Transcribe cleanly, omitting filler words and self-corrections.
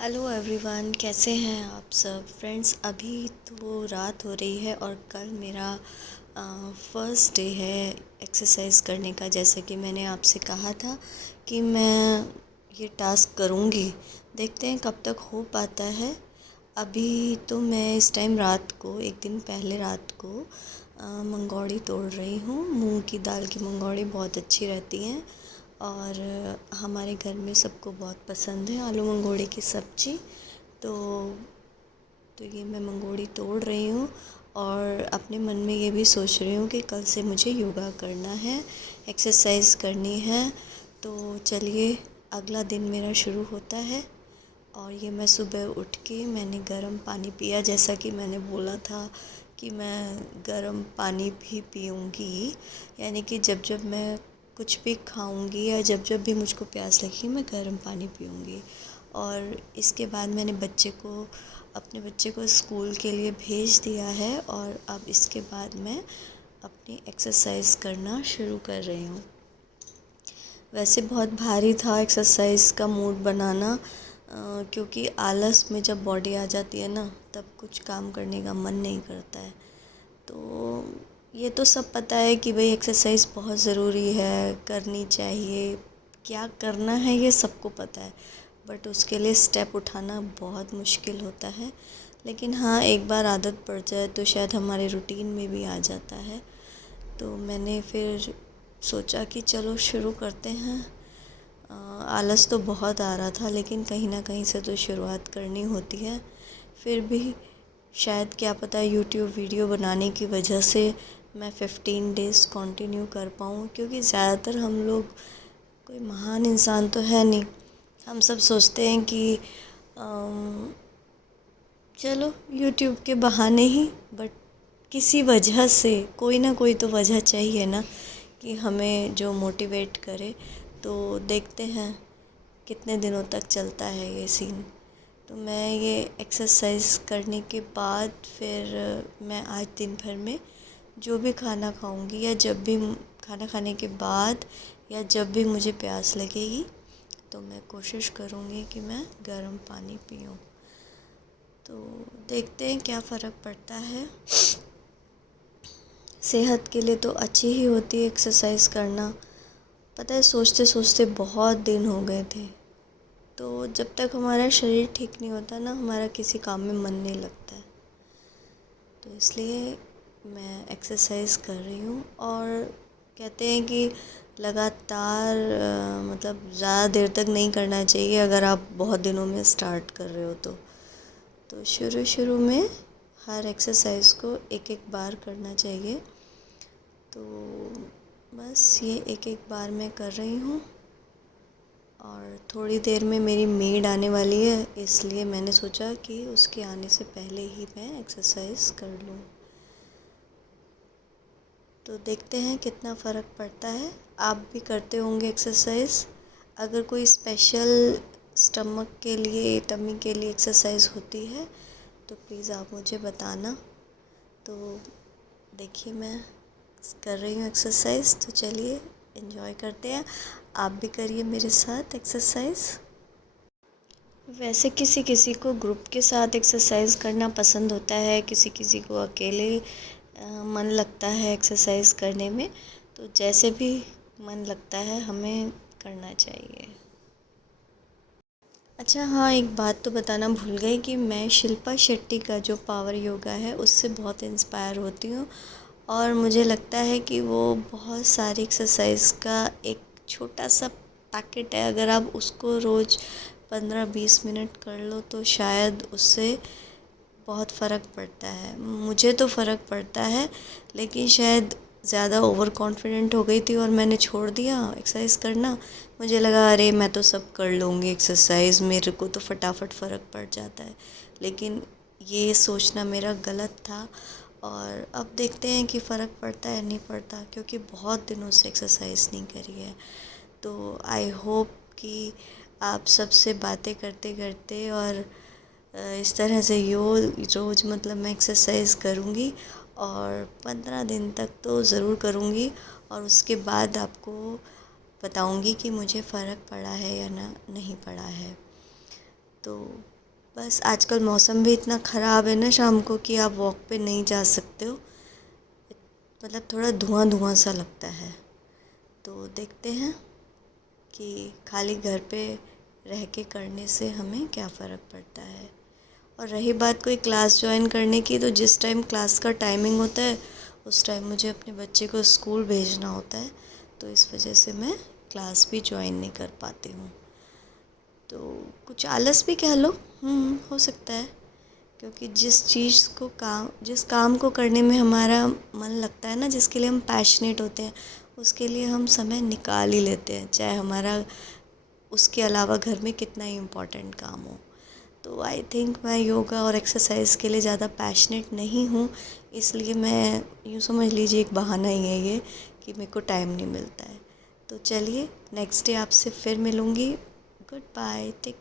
Hello everyone, कैसे हैं आप सब फ्रेंड्स। अभी तो रात हो रही है और कल मेरा फर्स्ट डे है एक्सरसाइज करने का। जैसे कि मैंने आपसे कहा था कि मैं ये टास्क करूँगी, देखते हैं कब तक हो पाता है। अभी तो मैं इस टाइम रात को, एक दिन पहले रात को मंगौड़ी तोड़ रही हूँ। मूंग की दाल की मंगौड़ी बहुत अच्छी रहती हैं और हमारे घर में सबको बहुत पसंद है आलू मंगोड़े की सब्ज़ी। तो ये मैं मंगोड़ी तोड़ रही हूँ और अपने मन में ये भी सोच रही हूँ कि कल से मुझे योगा करना है, एक्सरसाइज करनी है। तो चलिए, अगला दिन मेरा शुरू होता है। और ये मैं सुबह उठ के मैंने गर्म पानी पिया, जैसा कि मैंने बोला था कि मैं गर्म पानी भी पीऊँगी। यानी कि जब जब मैं कुछ भी खाऊंगी या जब जब भी मुझको प्यास लगेगी मैं गर्म पानी पीऊँगी। और इसके बाद मैंने अपने बच्चे को स्कूल के लिए भेज दिया है और अब इसके बाद मैं अपनी एक्सरसाइज करना शुरू कर रही हूँ। वैसे बहुत भारी था एक्सरसाइज का मूड बनाना, क्योंकि आलस में जब बॉडी आ जाती है ना, तब कुछ काम करने का मन नहीं करता है। तो ये तो सब पता है कि भाई एक्सरसाइज बहुत ज़रूरी है, करनी चाहिए। क्या करना है ये सबको पता है, बट उसके लिए स्टेप उठाना बहुत मुश्किल होता है। लेकिन हाँ, एक बार आदत पड़ जाए तो शायद हमारे रूटीन में भी आ जाता है। तो मैंने फिर सोचा कि चलो शुरू करते हैं। आलस तो बहुत आ रहा था, लेकिन कहीं ना कहीं से तो शुरुआत करनी होती है। फिर भी शायद क्या पता यूट्यूब वीडियो बनाने की वजह से मैं 15 डेज़ कंटिन्यू कर पाऊँ, क्योंकि ज़्यादातर हम लोग कोई महान इंसान तो है नहीं। हम सब सोचते हैं कि चलो यूट्यूब के बहाने ही, बट किसी वजह से कोई ना कोई तो वजह चाहिए ना कि हमें जो मोटिवेट करे। तो देखते हैं कितने दिनों तक चलता है ये सीन। तो मैं ये एक्सरसाइज करने के बाद फिर मैं आज दिन भर में जो भी खाना खाऊंगी या जब भी खाना खाने के बाद या जब भी मुझे प्यास लगेगी, तो मैं कोशिश करूँगी कि मैं गर्म पानी पीऊँ। तो देखते हैं क्या फ़र्क पड़ता है। सेहत के लिए तो अच्छी ही होती है एक्सरसाइज करना। पता है, सोचते सोचते बहुत दिन हो गए थे। तो जब तक हमारा शरीर ठीक नहीं होता ना, हमारा किसी काम में मन नहीं लगता है। तो इसलिए मैं एक्सरसाइज कर रही हूँ। और कहते हैं कि लगातार मतलब ज़्यादा देर तक नहीं करना चाहिए अगर आप बहुत दिनों में स्टार्ट कर रहे हो तो शुरू शुरू में हर एक्सरसाइज को एक एक बार करना चाहिए। तो बस ये एक एक बार मैं कर रही हूँ। और थोड़ी देर में मेरी मेड आने वाली है, इसलिए मैंने सोचा कि उसके आने से पहले ही मैं एक्सरसाइज कर लूँ। तो देखते हैं कितना फ़र्क पड़ता है। आप भी करते होंगे एक्सरसाइज। अगर कोई स्पेशल स्टमक के लिए, टमी के लिए एक्सरसाइज होती है तो प्लीज़ आप मुझे बताना। तो देखिए, मैं कर रही हूँ एक्सरसाइज, तो चलिए एंजॉय करते हैं। आप भी करिए मेरे साथ एक्सरसाइज। वैसे किसी किसी को ग्रुप के साथ एक्सरसाइज करना पसंद होता है, किसी किसी को अकेले मन लगता है एक्सरसाइज करने में। तो जैसे भी मन लगता है हमें करना चाहिए। अच्छा हाँ, एक बात तो बताना भूल गई कि मैं शिल्पा शेट्टी का जो पावर योगा है उससे बहुत इंस्पायर होती हूँ। और मुझे लगता है कि वो बहुत सारी एक्सरसाइज का एक छोटा सा पैकेट है। अगर आप उसको रोज़ 15-20 मिनट कर लो तो शायद उससे बहुत फ़र्क पड़ता है। मुझे तो फ़र्क पड़ता है, लेकिन शायद ज़्यादा ओवर कॉन्फिडेंट हो गई थी और मैंने छोड़ दिया एक्सरसाइज करना। मुझे लगा अरे मैं तो सब कर लूँगी एक्सरसाइज, मेरे को तो फटाफट फ़र्क पड़ जाता है। लेकिन ये सोचना मेरा गलत था। और अब देखते हैं कि फ़र्क पड़ता है नहीं पड़ता, क्योंकि बहुत दिनों से एक्सरसाइज नहीं करी है। तो आई होप कि आप सबसे बातें करते करते और इस तरह से रोज़ मतलब मैं एक्सरसाइज करूँगी और 15 दिन तक तो ज़रूर करूँगी। और उसके बाद आपको बताऊँगी कि मुझे फ़र्क पड़ा है या ना नहीं पड़ा है। तो तो बस आजकल मौसम भी इतना ख़राब है ना शाम को कि आप वॉक पे नहीं जा सकते हो, मतलब थोड़ा धुआं धुआं सा लगता है। तो देखते हैं कि खाली घर पे रह के करने से हमें क्या फ़र्क पड़ता है। और रही बात कोई क्लास जॉइन करने की, तो जिस टाइम क्लास का टाइमिंग होता है उस टाइम मुझे अपने बच्चे को स्कूल भेजना होता है, तो इस वजह से मैं क्लास भी जॉइन नहीं कर पाती हूँ। तो कुछ आलस भी कह लो, हो सकता है, क्योंकि जिस काम को करने में हमारा मन लगता है ना, जिसके लिए हम पैशनेट होते हैं, उसके लिए हम समय निकाल ही लेते हैं, चाहे हमारा उसके अलावा घर में कितना ही इम्पोर्टेंट काम हो। तो आई थिंक मैं योगा और एक्सरसाइज के लिए ज़्यादा पैशनेट नहीं हूँ, इसलिए मैं यूँ समझ लीजिए एक बहाना ही है ये कि मेरे को टाइम नहीं मिलता है। तो चलिए नेक्स्ट डे आपसे फिर मिलूँगी। Good bye, take